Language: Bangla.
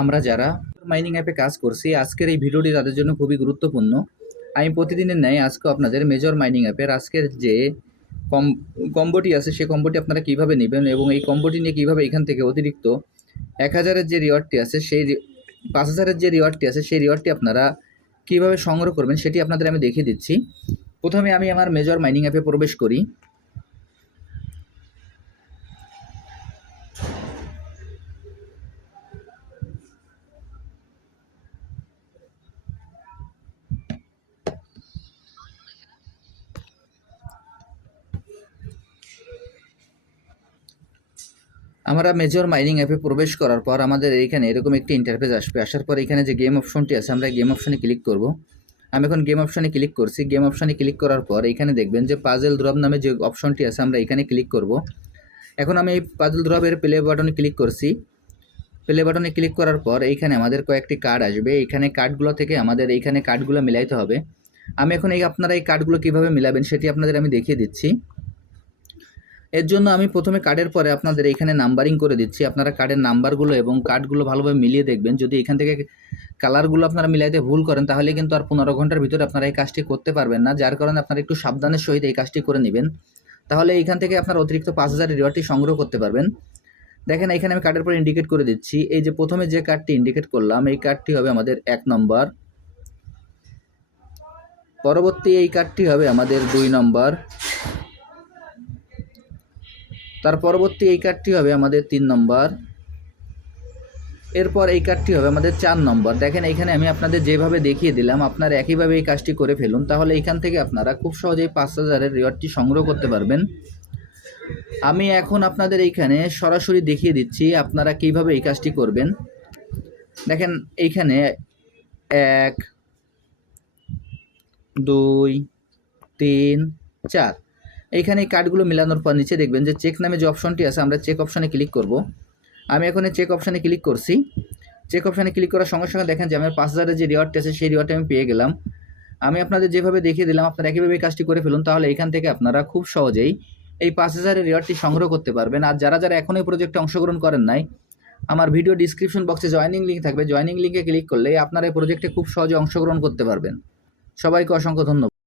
আমরা যারা মাইনিং অ্যাপে কাজ করছি, আজকের এই ভিডিওটি তাদের জন্য খুবই গুরুত্বপূর্ণ। আমি প্রতিদিনের ন্যায় আজকে আপনাদের মেজর মাইনিং অ্যাপের আজকের যে কম, কম্বোটি আছে সেই কম্বোটি আপনারা কীভাবে নেবেন এবং এই কম্বোটি নিয়ে কীভাবে এখান থেকে অতিরিক্ত এক হাজারের যে রিওয়ার্ডটি আছে, সেই পাঁচ হাজারের যে রিওয়ার্ডটি আছে, সেই রিওয়ার্ডটি আপনারা কীভাবে সংগ্রহ করবেন, সেটি আপনাদের আমি দেখিয়ে দিচ্ছি। প্রথমে আমি আমার মেজর মাইনিং অ্যাপে প্রবেশ করি। আমরা মেজর মাইনিং অ্যাপে প্রবেশ করার পর আমাদের এইখানে এরকম একটি ইন্টারফেস আসবে। আসার পর এখানে যে গেম অপশনটি আছে, আমরা গেম অপশনে ক্লিক করব। আমি এখন গেম অপশনে ক্লিক করছি। গেম অপশনে ক্লিক করার পর এখানে দেখবেন যে পাজেল দ্রব নামে যে অপশনটি আছে, আমরা এখানে ক্লিক করব। এখন আমি এই পাজেল দ্রবের প্লে বাটনে ক্লিক করছি। প্লে বাটনে ক্লিক করার পর এইখানে আমাদের কয়েকটি কার্ড আসবে। এইখানে কার্ডগুলো থেকে আমাদের এইখানে কার্ডগুলো মিলাইতে হবে। আমি এখন এই আপনারা এই কার্ডগুলো কীভাবে মিলাবেন, সেটি আপনাদের আমি দেখিয়ে দিচ্ছি। এর জন্য আমি প্রথমে কার্ডের পরে আপনাদের এখানে নাম্বারিং করে দিচ্ছি। আপনারা কার্ডের নাম্বারগুলো এবং কার্ডগুলো ভালোভাবে মিলিয়ে দেখবেন। যদি এখান থেকে কালারগুলো আপনারা মিলাইতে ভুল করেন, তাহলে কিন্তু আর পনেরো ঘণ্টার ভিতরে আপনারা এই কাজটি করতে পারবেন না। যার কারণে আপনারা একটু সাবধানের সহিত এই কাজটি করে নেবেন। তাহলে এখান থেকে আপনার অতিরিক্ত পাঁচ হাজার রিওয়ার্ডটি সংগ্রহ করতে পারবেন। দেখেন, এখানে আমি কার্ডের পর ইন্ডিকেট করে দিচ্ছি। এই যে প্রথমে যে কার্ডটি ইন্ডিকেট করলাম, এই কার্ডটি হবে আমাদের এক নম্বর। পরবর্তী এই কার্ডটি হবে আমাদের দুই নম্বর। তার পরবর্তী এই কার্ডটি হবে আমাদের তিন নম্বর। এরপর এই কার্ডটি হবে আমাদের চার নম্বর। দেখেন, এখানে আমি আপনাদের যেভাবে দেখিয়ে দিলাম, আপনারা একইভাবে এই কাজটি করে ফেলুন, তাহলে এখান থেকে আপনারা খুব সহজেই পাঁচ হাজারের রিওয়ার্ডটি সংগ্রহ করতে পারবেন। আমি এখন আপনাদের এইখানে সরাসরি দেখিয়ে দিচ্ছি আপনারা কীভাবে এই কাজটি করবেন। দেখেন, এইখানে এক, দুই, তিন, চার। এইখানে এই কার্ডগুলো মেলানোর পর নিচে দেখবেন যে চেক নামে যে অপশনটি আছে, আমরা চেক অপশানে ক্লিক করব। আমি এখন চেক অপশানে ক্লিক করছি। চেক অপশানে ক্লিক করার সঙ্গে সঙ্গে দেখেন যে আমার পাঁচ হাজারের যে রিওয়ার্ডটি আছে, সেই রিওয়ার্ডটি আমি পেয়ে গেলাম। আমি আপনাদের যেভাবে দেখিয়ে দিলাম, আপনারা একইভাবে কাজটি করে ফেলুন, তাহলে এখান থেকে আপনারা খুব সহজেই এই পাঁচ হাজারের রিওয়ার্ডটি সংগ্রহ করতে পারবেন। আর যারা যারা এখনও এই প্রজেক্টে অংশগ্রহণ করেন নাই, আমার ভিডিও ডিসক্রিপশন বক্সে জয়েনিং লিঙ্ক থাকবে। জয়েনিং লিঙ্কে ক্লিক করলে আপনারা এই প্রজেক্টে খুব সহজে অংশগ্রহণ করতে পারবেন। সবাইকে অসংখ্য ধন্যবাদ।